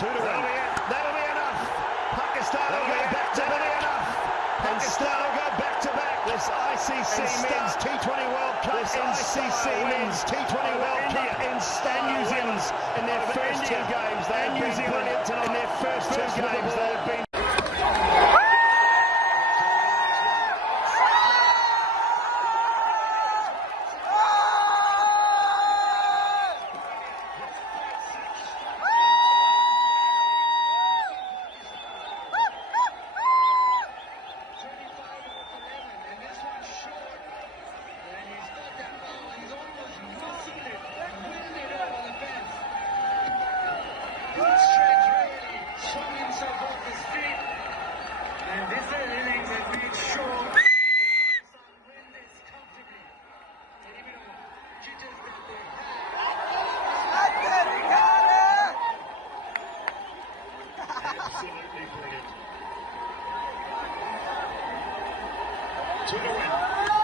That'll be enough. Pakistan will go back to back. Pakistan will go back to back. This ICC Men's T20 World Cup. This ICC Men's T20 World Cup in New Zealand in their first two games. And New Zealand in their first two games. They have been. And this is an innings that made sure win this comfortably. And even though jitters that they had. Absolutely brilliant. To the win.